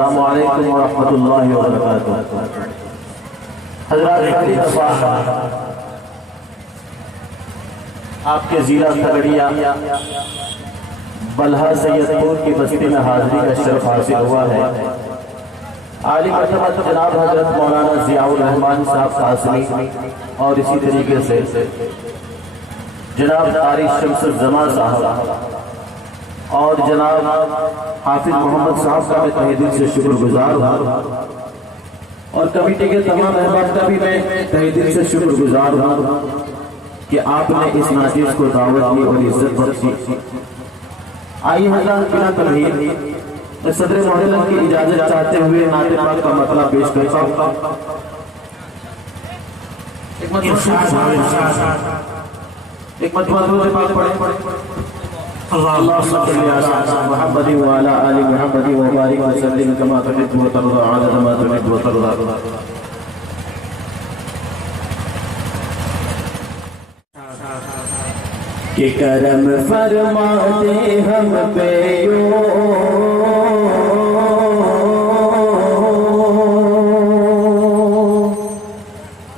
अस्सलामु अलैकुम व रहमतुल्लाहि व बरकातुहू। हज़रात पहली दफ़ा आपके ज़िला खगड़िया बल्हा सैयदपुर की बस्ती में हाज़िरी का शरफ हासिल हुआ है। आली मरतबत जनाब हज़रत मौलाना ज़ियाउर रहमान साहब कासमी और इसी तरीके से जनाब तारिक शम्सुल जमा साहब और जनाब हाफिज मोहम्मद साहब का मैं तहे दिल से शुक्रगुजार हूँ और कमेटी के तमाम अहबाब का भी मैं तहे दिल से शुक्रगुजार हूँ कि आपने इस नाजिज़ को दावत दी और इज्जत बख्शी। आइए हज़रात बिना तमहीर मैं सदर मोहल्ला की इजाजत चाहते हुए नाते पाक का मतला पेश करता हूँ। एक मतवा दूसरे पाक पढ़े अल्लाह मुहम्मद व अला आलि मुहम्मद व बारिक व सल्लिम कमा तुहिब्बु व तर्दा अदद मा तुहिब्बु व तर्दा। कि करम फरमा दे हम पे यूं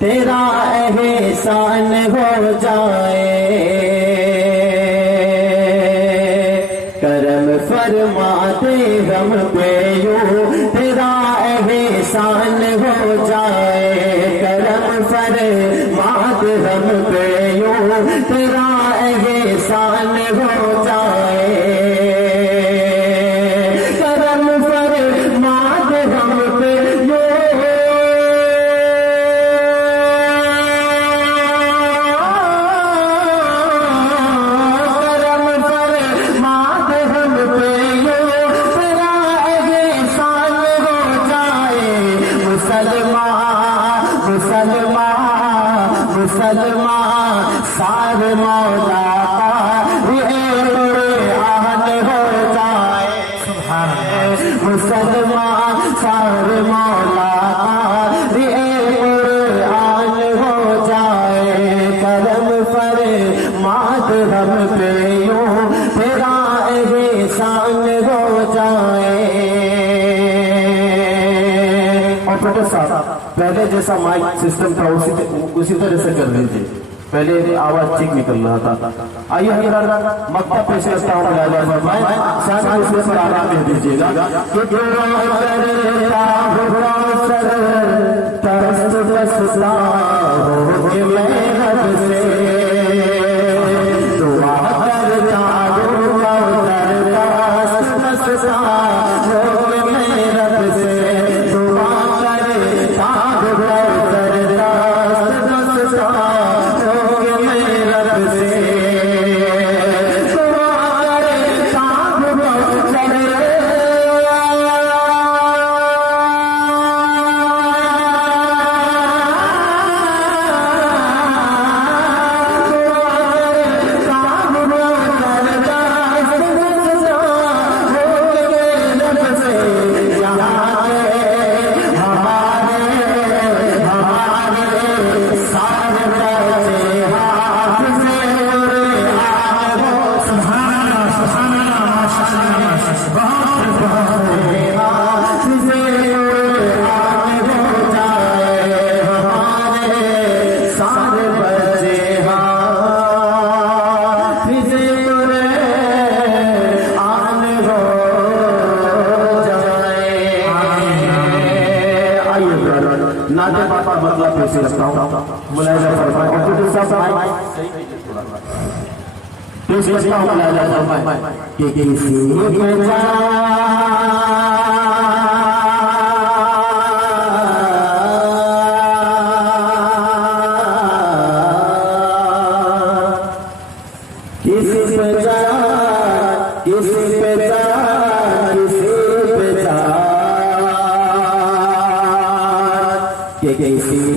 तेरा एहसान हो जाए, करम फरमा दे हम पे यूं तेरा एहसान हो जाए, करम फरमा दे हम पे यूं तेरा एहसान हो जाए, करम फरमा दे हम पे यूं सार मौला आन हो जाए, मुसलमान सार मौला आन हो जाए, करम फरमाद हम पे यूं तेरा एहसान हो जाए। ऑपरेटर साहब पहले जैसा माइक सिस्टम था उसी तरह से कर लीजिए, पहले आवाज ठीक निकल रहा था। आइए हज़रात मक्तब पेश करता हूँ, आराम में दीजिएगा। नाते पापा मतलब पेश करता हूँ, मुलायजा फरमाए और साहब पेश करता हूँ, मुलायजा फरमाए कि किसी किसी